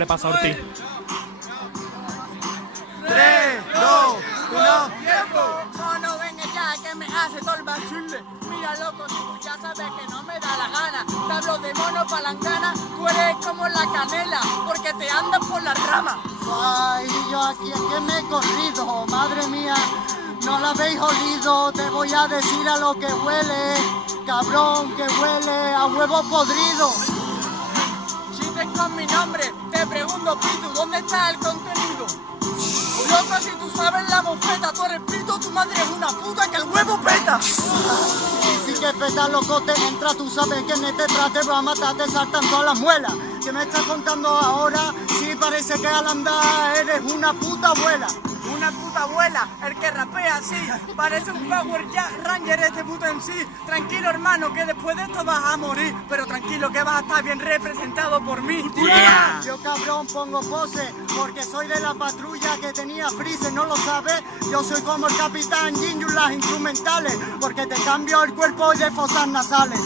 siempre pasa Ortiz. 3, 2, 1, ¡Tiempo! Mono, venga ya, que me hace todo el basule. Mira, loco, si tú ya sabes que no me da la gana. Te hablo de mono palangana, tú eres como la canela, porque te andas por la rama. Ay, yo aquí es que me he corrido, madre mía, no la habéis olido, te voy a decir a lo que huele, cabrón, que huele a huevo podrido. Chistes con mi nombre, te pregunto, Pitu, ¿dónde está el contenido? Loco, si tú sabes la bofeta, tú eres pito, tu madre es una puta que el huevo peta. Y si que peta, loco, te entra, tú sabes que en este trate va a matar, te saltan todas las muelas. ¿Qué me estás contando ahora? Sí, parece que al andar eres una puta abuela. Una puta abuela, el que rapea así, parece un Power Ranger este puto MC. Tranquilo, hermano, que después de esto vas a morir, pero tranquilo que vas a estar bien representado por mí. Yeah. Yo cabrón pongo pose porque soy de la patrulla que tenía Freeze, ¿no lo sabes? Yo soy como el Capitán Ginyu, las instrumentales, porque te cambio el cuerpo de fosas nasales.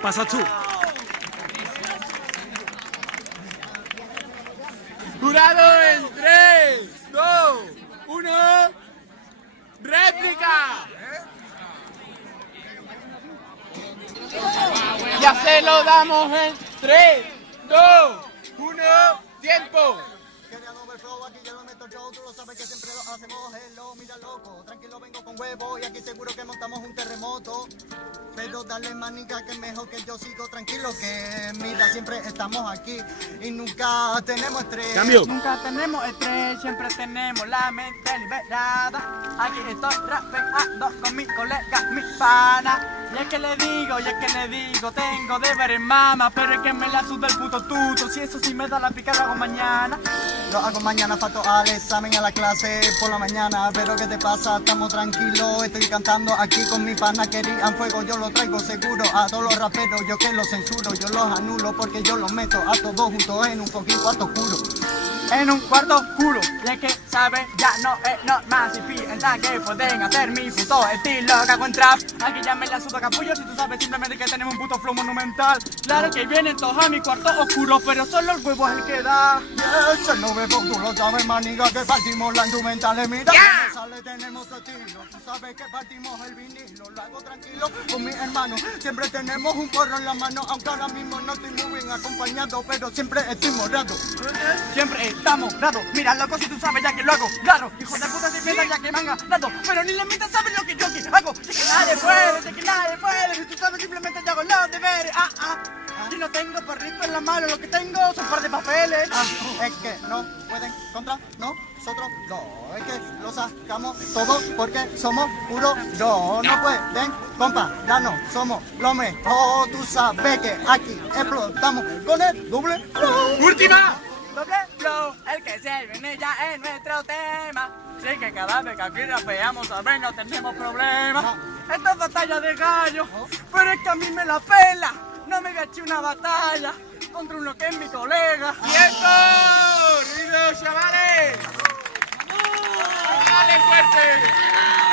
Pasa tú. Jurado en 3, 2, 1, réplica. Ya se lo damos en 3, 2, 1, tiempo. Queriendo ver flow, aquí ya lo meto yo, tú lo sabes que siempre lo hacemos, hello, mira loco, tranquilo vengo con huevo y aquí seguro que montamos un terremoto, pero dale manica que mejor que yo sigo tranquilo que mira siempre estamos aquí y nunca tenemos estrés. Cambio. Nunca tenemos estrés, siempre tenemos la mente liberada. Aquí estoy rapeando con mi colega, mi pana. Y es que le digo, tengo deberes mama, pero es que me la suda el puto tuto. Si eso sí me da la pica, lo hago mañana. Lo hago mañana, falto al examen a la clase por la mañana, pero ¿qué te pasa? Estamos tranquilos, estoy cantando aquí con mi pana, querían fuego, yo lo traigo seguro a todos los raperos, yo que los censuro, yo los anulo porque yo los meto a todos juntos en un fucking cuarto oscuro. En un cuarto oscuro, y es que sabes, ya no es normal. Si piensan que pueden hacer mi puto estilo que hago en trap, aquí ya me la suda capullo. Si tú sabes simplemente que tenemos un puto flow monumental. Claro que vienen todos a mi cuarto oscuro, pero solo el huevo es el que da. Yes, no bebo, tú lo sabes, maniga, que partimos la instrumental, mira cómo sale, tenemos otro estilo, tú sabes que partimos el vinilo, lo hago tranquilo con mis hermanos, siempre tenemos un porro en la mano, aunque ahora mismo no estoy muy bien acompañado, pero siempre estoy morado. Siempre estamos raros, mira loco si tú sabes ya que lo hago, claro, hijo de puta si piensan ya que me han ganado, pero ni la mitad saben lo que yo aquí hago, de que nadie puede, si tú sabes simplemente yo hago los deberes, y no tengo porrito en la mano, lo que tengo son un par de papeles. Es que no pueden contra nosotros, no, es que lo sacamos todo porque somos puros, no pueden, compa, ya no somos lo mejor, tú sabes que aquí explotamos con el doble flow. Última. Doble flow, el que se viene ya es nuestro tema. Sí que cada vez que aquí rapeamos, ¿sabes? No tenemos problemas. Esto es batalla de gallo, pero es que a mí me la pela. No me voy a echar una batalla contra uno que es mi colega. ¡Tiempo! ¡Ruido, chavales! ¡Dale fuerte!